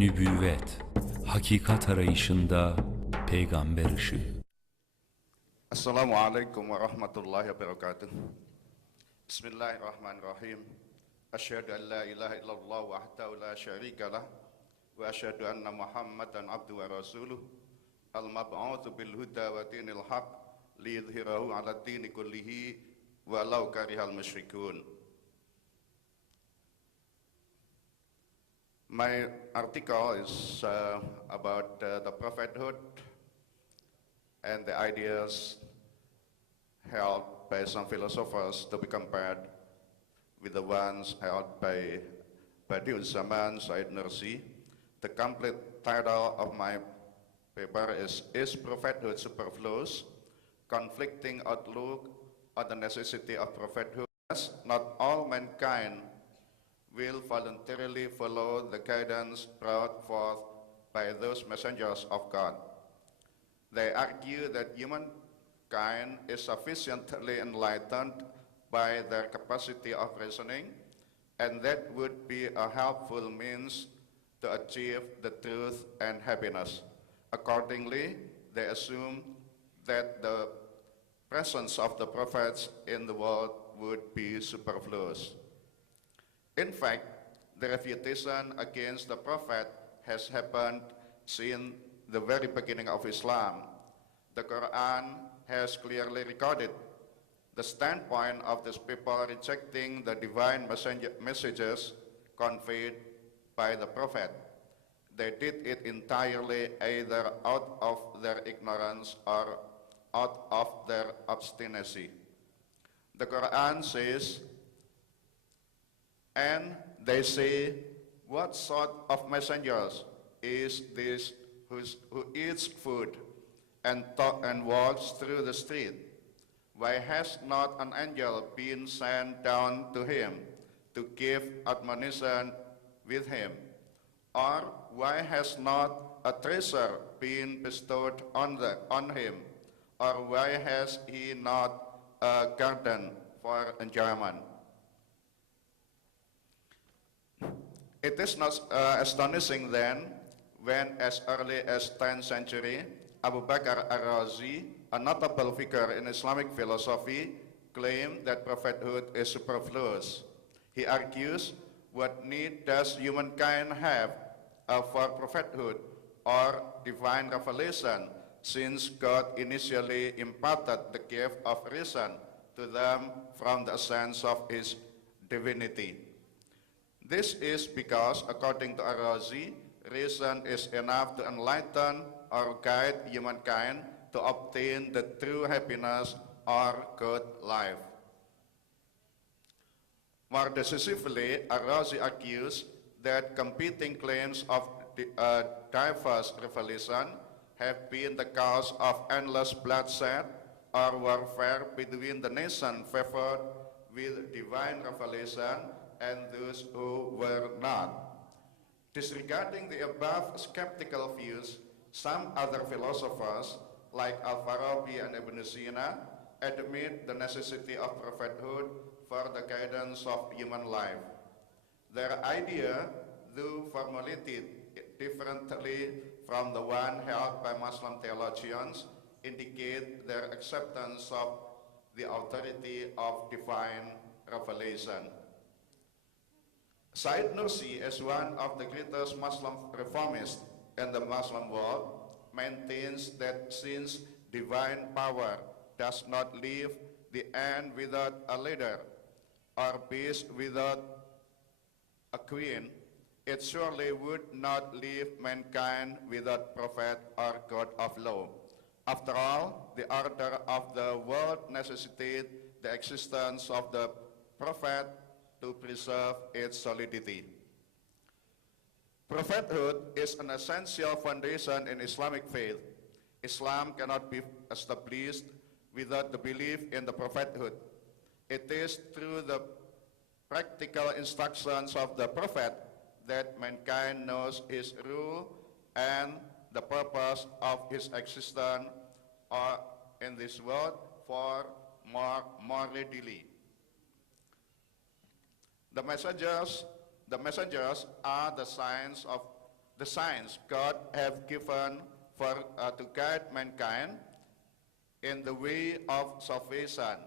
Nübüvvet, hakikat arayışında peygamber ışığı. Assalamualaikum warahmatullahi wabarakatuh. Bismillahirrahmanirrahim. Asyhadu an la ilaha illallah wahdahu la syarika lah wa asyhadu anna Muhammadan abduhu wa rasuluh al-mab'utsu bil huda wa dinil haq liyudhhirahu 'ala dini kullihi walau karihal musyrikun. My article is about the prophethood and the ideas held by some philosophers to be compared with the ones held by Badi'uzzaman Said Nursi. The complete title of my paper is Prophethood Superfluous? Conflicting Outlook on the Necessity of Prophethood. Not all mankind will voluntarily follow the guidance brought forth by those messengers of God. They argue that humankind is sufficiently enlightened by their capacity of reasoning, and that would be a helpful means to achieve the truth and happiness. Accordingly, they assume that the presence of the prophets in the world would be superfluous. In fact, the refutation against the prophet has happened since the very beginning of Islam. The Quran has clearly recorded the standpoint of these people rejecting the divine messages conveyed by the prophet. They did it entirely either out of their ignorance or out of their obstinacy. The Quran says, and they say, what sort of messengers is this who eats food and walks through the street? Why has not an angel been sent down to him to give admonition with him? Or why has not a treasure been bestowed on him? Or why has he not a garden for enjoyment? It is not astonishing then when as early as 10th century, Abu Bakr al-Razi, a notable figure in Islamic philosophy, claimed that prophethood is superfluous. He argues, what need does humankind have for prophethood or divine revelation, since God initially imparted the gift of reason to them from the essence of his divinity? This is because, according to Ar-Razi, reason is enough to enlighten or guide humankind to obtain the true happiness or good life. More decisively, Ar-Razi argues that competing claims of diverse revelation have been the cause of endless bloodshed or warfare between the nation favored with divine revelation and those who were not. Disregarding the above skeptical views, some other philosophers, like Al-Farabi and Ibn Sina, admit the necessity of prophethood for the guidance of human life. Their idea, though formulated differently from the one held by Muslim theologians, indicate their acceptance of the authority of divine revelation. Said Nursi, as one of the greatest Muslim reformists in the Muslim world, maintains that since divine power does not leave the end without a leader or peace without a queen, it surely would not leave mankind without prophet or God of law. After all, the order of the world necessitated the existence of the prophet to preserve its solidity. Prophethood is an essential foundation in Islamic faith. Islam cannot be established without the belief in the prophethood. It is through the practical instructions of the prophet that mankind knows his rule and the purpose of his existence in this world for more readily. The messengers are the signs of the signs God have given to guide mankind in the way of salvation.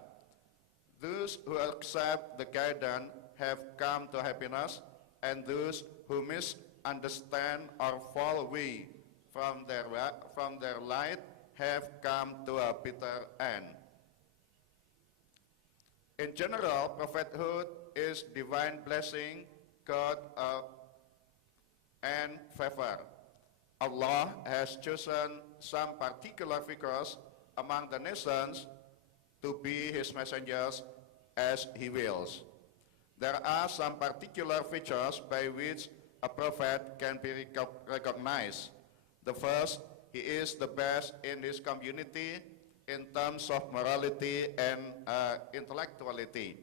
Those who accept the guidance have come to happiness, and those who misunderstand or fall away from their light have come to a bitter end. In general, prophethood is divine blessing, God and favor. Allah has chosen some particular figures among the nations to be his messengers as he wills. There are some particular features by which a prophet can be recognized. The first, he is the best in his community in terms of morality and intellectuality.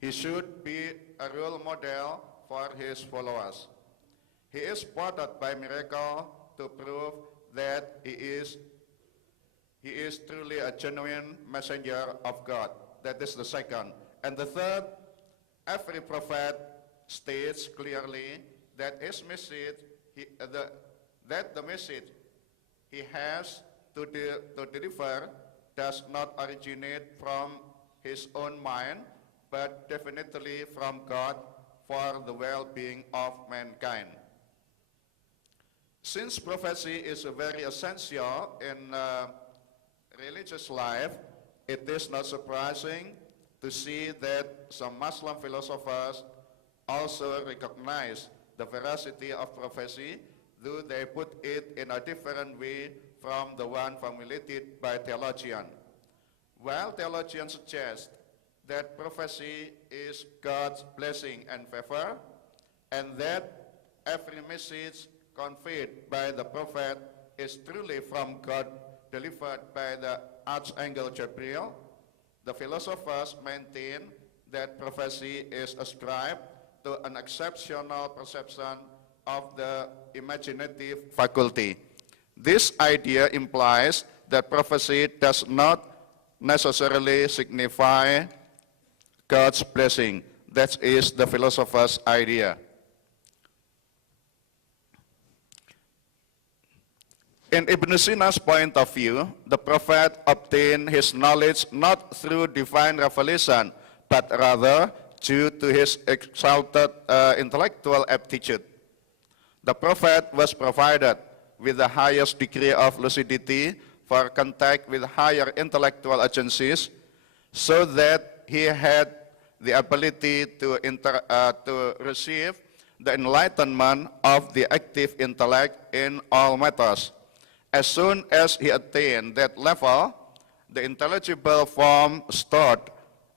He should be a role model for his followers. He is spotted by miracle to prove that he is truly a genuine messenger of God. That is the second. And the third, every prophet states clearly that his message, the message he has to deliver does not originate from his own mind, but definitely from God for the well-being of mankind. Since prophecy is very essential in religious life, it is not surprising to see that some Muslim philosophers also recognize the veracity of prophecy, though they put it in a different way from the one formulated by theologians. While theologians suggest that prophecy is God's blessing and favor, and that every message conveyed by the prophet is truly from God, delivered by the Archangel Gabriel, the philosophers maintain that prophecy is ascribed to an exceptional perception of the imaginative faculty. This idea implies that prophecy does not necessarily signify God's blessing. That is the philosopher's idea. In Ibn Sina's point of view, the prophet obtained his knowledge not through divine revelation, but rather due to his exalted intellectual aptitude. The prophet was provided with the highest degree of lucidity for contact with higher intellectual agencies, so that he had the ability to receive the enlightenment of the active intellect in all matters. As soon as he attained that level, the intelligible form stored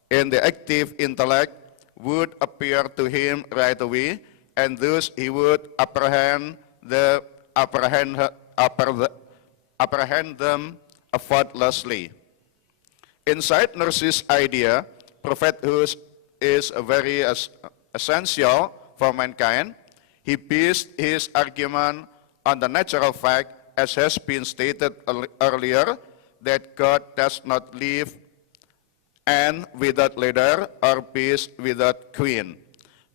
in the active intellect would appear to him right away, and thus he would apprehend them effortlessly. Inside Nursi's idea, prophethood is very essential for mankind. He based his argument on the natural fact, as has been stated earlier, that God does not live and without leader or beast without queen.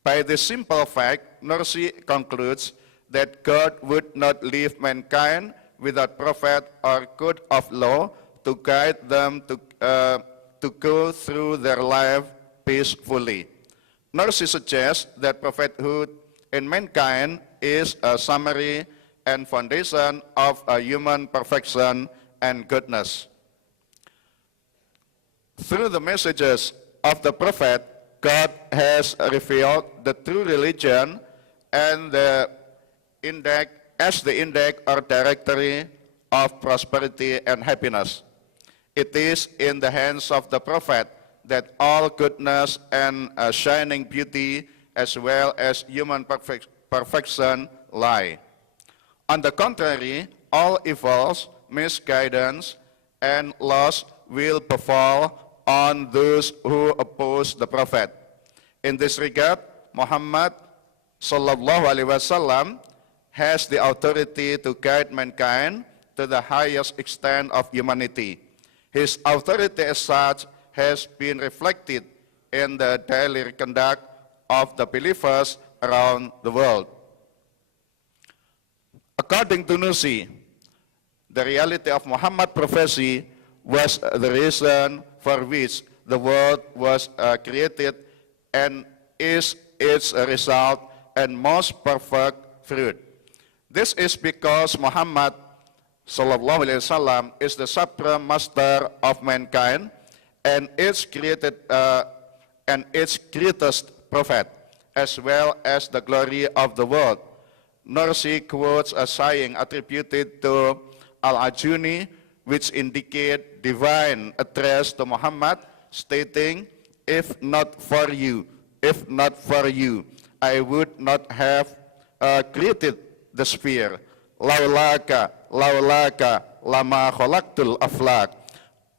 By this simple fact, Nursi concludes that God would not leave mankind without prophet or code of law to guide them to go through their life peacefully. Nursi suggests that prophethood in mankind is a summary and foundation of a human perfection and goodness. Through the messages of the prophet, God has revealed the true religion and the index or directory of prosperity and happiness. It is in the hands of the prophet that all goodness and shining beauty as well as human perfection lie. On the contrary, all evils, misguidance, and loss will befall on those who oppose the prophet. In this regard, Muhammad sallallahu alaihi wasallam has the authority to guide mankind to the highest extent of humanity. His authority as such has been reflected in the daily conduct of the believers around the world. According to Nursi, the reality of Muhammad prophecy was the reason for which the world was created and is its result and most perfect fruit. This is because Muhammad sallallahu alaihi wasallam is the supreme master of mankind and its greatest prophet, as well as the glory of the world. Nursi quotes a saying attributed to Al-Ajuni, which indicate divine address to Muhammad, stating, if not for you, I would not have created the sphere. Laulaka, lama khalaqtul aflaq.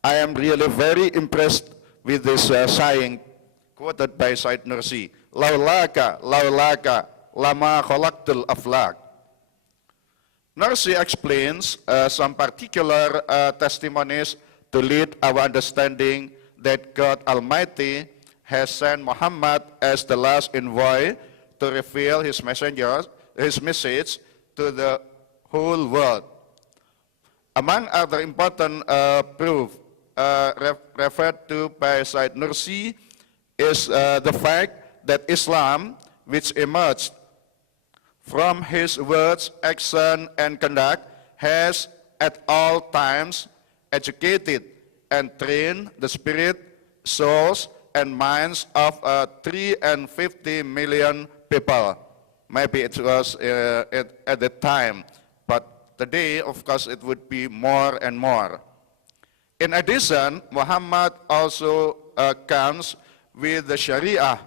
I am really very impressed with this saying quoted by Said Nursi. Laulaka, lama khalaqtul aflaq. Nursi explains some particular testimonies to lead our understanding that God Almighty has sent Muhammad as the last envoy to reveal his message to the whole world. Among other important proof referred to by Said Nursi is the fact that Islam, which emerged from his words, action, and conduct, has at all times educated and trained the spirit, souls, and minds of 350 million people. Maybe it was at the time, but today, of course, it would be more and more. In addition, Muhammad also comes with the Sharia,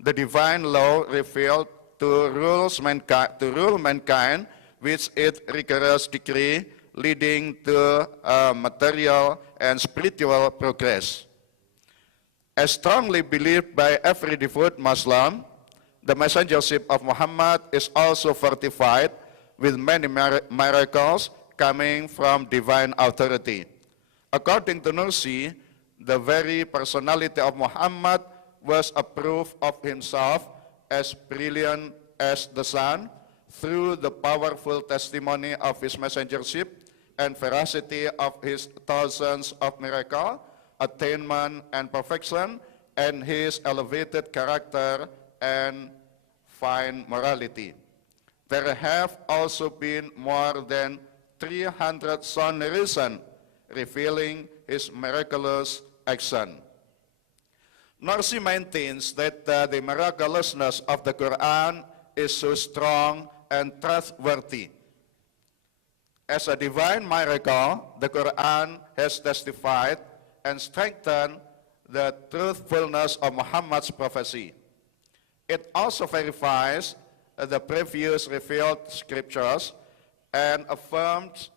the divine law revealed to rule mankind, which is rigorous decree leading to material and spiritual progress. As strongly believed by every devout Muslim, the messengership of Muhammad is also fortified with many miracles coming from divine authority. According to Nursi, the very personality of Muhammad was a proof of himself as brilliant as the sun through the powerful testimony of his messengership and veracity of his thousands of miracles, attainment and perfection, and his elevated character and fine morality. There have also been more than 300 sun narrations revealing his miraculous action. Nursi maintains that the miraculousness of the Quran is so strong and trustworthy. As a divine miracle, the Quran has testified and strengthened the truthfulness of Muhammad's prophecy. It also verifies the previous revealed scriptures and affirms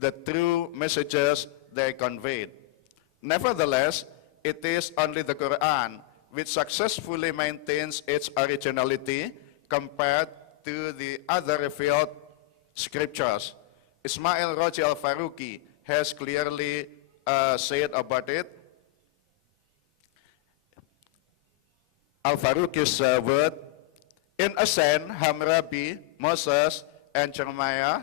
the true messages they conveyed. Nevertheless, it is only the Quran which successfully maintains its originality compared to the other revealed scriptures. Ismail Raji Al-Faruqi has clearly said about it. Al-Faruqi's word, in a sense, Hammurabi, Moses, and Jeremiah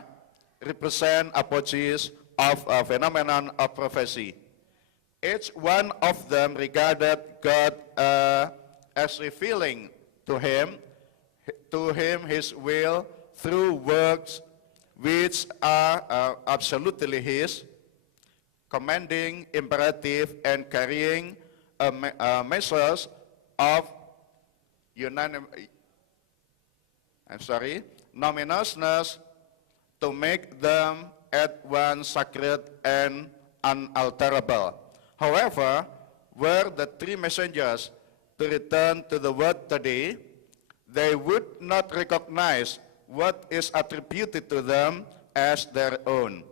represent apogees of a phenomenon of prophecy. Each one of them regarded God as revealing to him his will through works which are absolutely his, commanding, imperative, and carrying measures of nominousness to make them at once sacred and unalterable. However, were the three messengers to return to the world today, they would not recognize what is attributed to them as their own.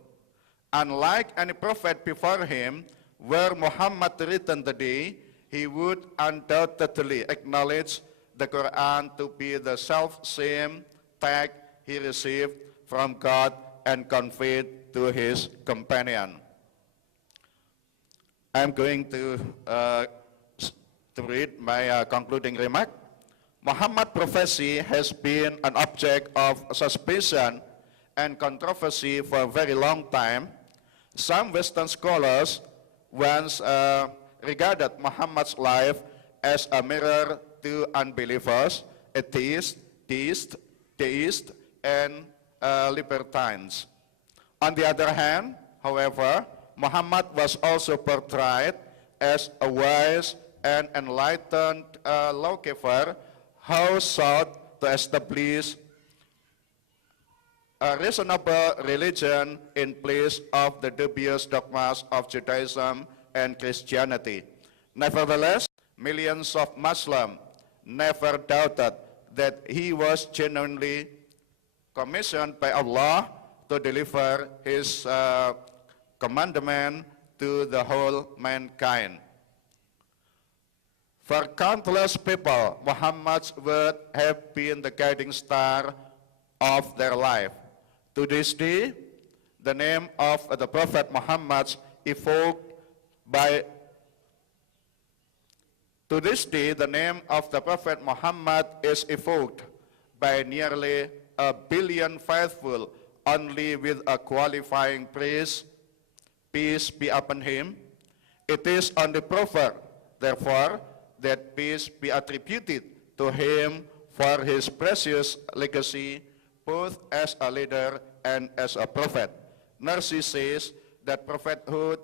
Unlike any prophet before him, were Muhammad written today, he would undoubtedly acknowledge the Quran to be the self-same text he received from God and conveyed to his companion. I'm going to read my concluding remark. Muhammad prophecy has been an object of suspicion and controversy for a very long time. Some Western scholars once regarded Muhammad's life as a mirror to unbelievers, atheists, deists, and libertines. On the other hand, however, Muhammad was also portrayed as a wise and enlightened lawgiver who sought to establish a reasonable religion in place of the dubious dogmas of Judaism and Christianity. Nevertheless, millions of Muslims never doubted that he was genuinely commissioned by Allah to deliver his commandment to the whole mankind. For countless people, Muhammad's word have been the guiding star of their life. To this day, the name of the Prophet Muhammad evoked by is evoked by nearly 1 billion faithful only with a qualifying praise, peace be upon him. It is on the Prophet, therefore, that peace be attributed to him for his precious legacy, both as a leader and as a prophet. Narsi says that prophethood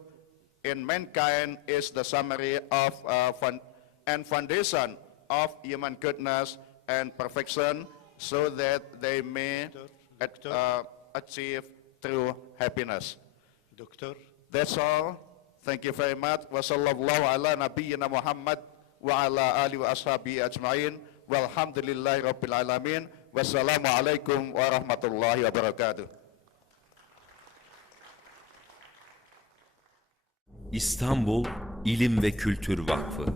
in mankind is the summary of and foundation of human goodness and perfection, so that they may achieve true happiness. Doctor. That's all. Thank you very much. Wa sallallahu ala nabiyyina Muhammad wa ala alihi wa ashabihi ajma'in. Walhamdulillahi rabbil alamin. Wassalamu alaikum warahmatullahi wabarakatuh. İstanbul İlim ve Kültür Vakfı